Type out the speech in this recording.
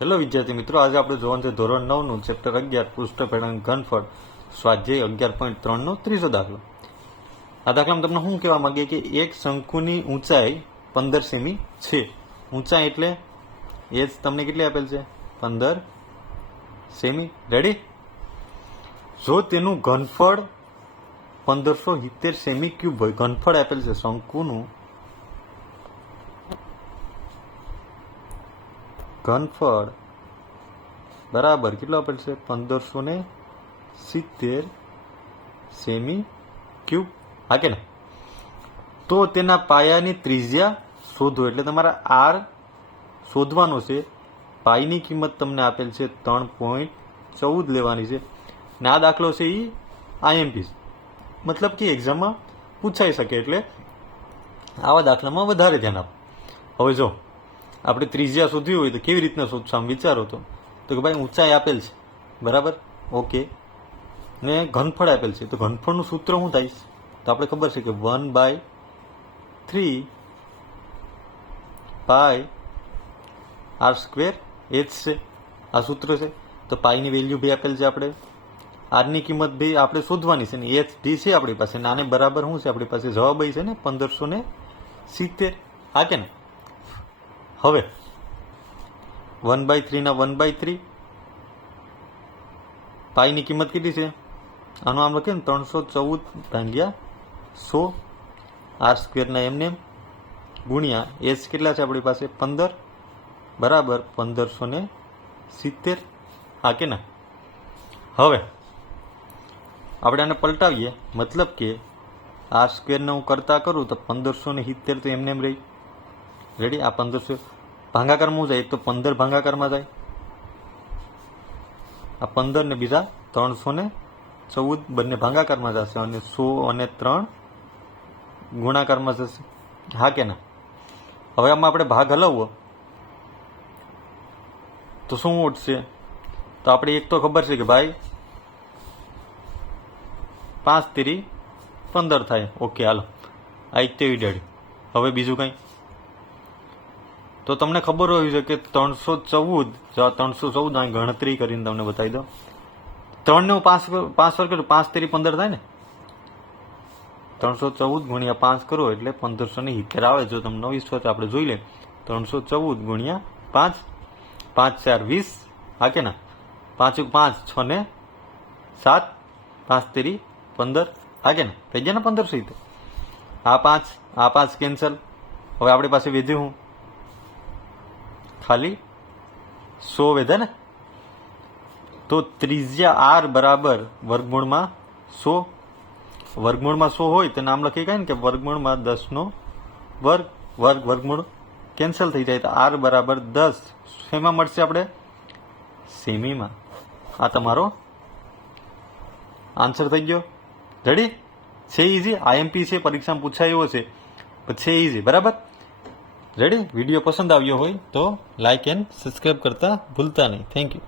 Hello વિદ્યાર્થી મિત્રો, આજે આપણે જોવાનું છે ધોરણ 9નું ચેપ્ટર 11 પૃષ્ઠફળ ઘનફળ સ્વાધ્યાય 11.3 નો ત્રીજો દાખલો. આ દાખલામાં તમને શું કહેવા માંગીએ કે એક શંકુની ઊંચાઈ 15 સેમી છે. ઊંચાઈ એટલે એ તમને કેટલી આપેલ છે? 15 સેમી. રેડી? જો તેનું ઘનફળ 1570 સેમી ક્યુબ હોય, ઘનફળ આપેલ છે શંકુનું ઘનફળ બરાબર કેટલો આપેલ છે? 1570 સેમી ક્યુબ. હા કે ના? તો તેના પાયાની ત્રિજ્યા શોધો. એટલે તમારા આર શોધવાનો છે. પાઈની કિંમત તમને આપેલ છે 3.14 લેવાની છે. ને આ દાખલો છે એ આઈએમપી, મતલબ કે એક્ઝામમાં પૂછાઈ શકે, એટલે આવા દાખલામાં વધારે ધ્યાન આપો. હવે જો આપણે ત્રિજ્યા શોધવી હોય તો કેવી રીતના શોધશું? આમ વિચારો તો કે ભાઈ ઊંચાઈ આપેલ છે, બરાબર, ઓકે, ને ઘનફળ આપેલ છે. તો ઘનફળનું સૂત્ર શું થાય? તો આપણે ખબર છે કે 1/3 પાઈ આર સ્ક્વેર એચ છે. આ સૂત્ર છે. તો પાઈની વેલ્યુ બી આપેલ છે, આપણે આરની કિંમત બી આપણે શોધવાની છે, ને એચ બી છે આપણી પાસે, ને આને બરાબર શું છે આપણી પાસે? જવાબ છે ને 1570. હા કે ને? હવે 1/3 ના 1/3 પાઈની કિંમત કેટલી છે? આનું આમ લખીએ ને 314/100 આર સ્ક્વેરના એમને ગુણ્યા એચ કેટલા છે આપણી પાસે? 15 બરાબર 1570. હા કે ના? હવે આપણે આને પલટાવીએ, મતલબ કે આર સ્ક્વેરને હું કરતા કરું તો 1570 તો એમને એમ રહી. રેડી? આ 1500 ભાંગાકારમાં જાય તો 15 ભાંગાકારમાં જાય, આ 15 ને બીજા 314 બંને ભાંગાકારમાં જશે, અને 100 અને 3 ગુણાકારમાં જશે. હા કે ના? હવે આમાં આપણે ભાગ હલાવવો તો શું ઉઠશે? તો આપણે એક તો ખબર છે કે ભાઈ 5 તેરી 15 થાય. ઓકે, હાલો આ એક તેવી ડેડ. હવે બીજું કંઈ? તો તમને ખબર હોવી છે કે 314 અહીં ગણતરી કરીને તમને બતાવી દો. 3 ને હું 5 વાર કરું, 5 તેરી 15 થાય ને? 314 ગુણ્યા 5 કરો એટલે 1570 આવે. જો તમને નવી તો આપણે જોઈ લે. 314 ગુણ્યા 5, 5 4 20. હા કે ના? 5 5 6 ને 7, 5 તેરી 15. હા કે ના? થઈ ગયા ને 1570. આ 5 કેન્સલ. હવે આપણી પાસે વધ્યું હું ખાલી 100 વધે ને? તો ત્રિજ્યા આર બરાબર વર્ગમૂળમાં 100. વર્ગમૂળમાં 100 હોય તો નામ લખી કાંઈ ને કે વર્ગમૂળમાં 10 નો વર્ગ. વર્ગમૂળ કેન્સલ થઈ જાય તો આર બરાબર 10 શેમાં મળશે આપણે? સેમીમાં. આ તમારો આન્સર થઈ ગયો. રેડી? છે ઇઝી. આઈએમપી છે, પરીક્ષામાં પૂછાય એવો છે, પણ છે ઇઝી. બરાબર? રેડી? વિડીયો પસંદ આવ્યો હોય તો લાઇક એન્ડ સબસ્ક્રાઈબ કરતા ભૂલતા નહીં. Thank you.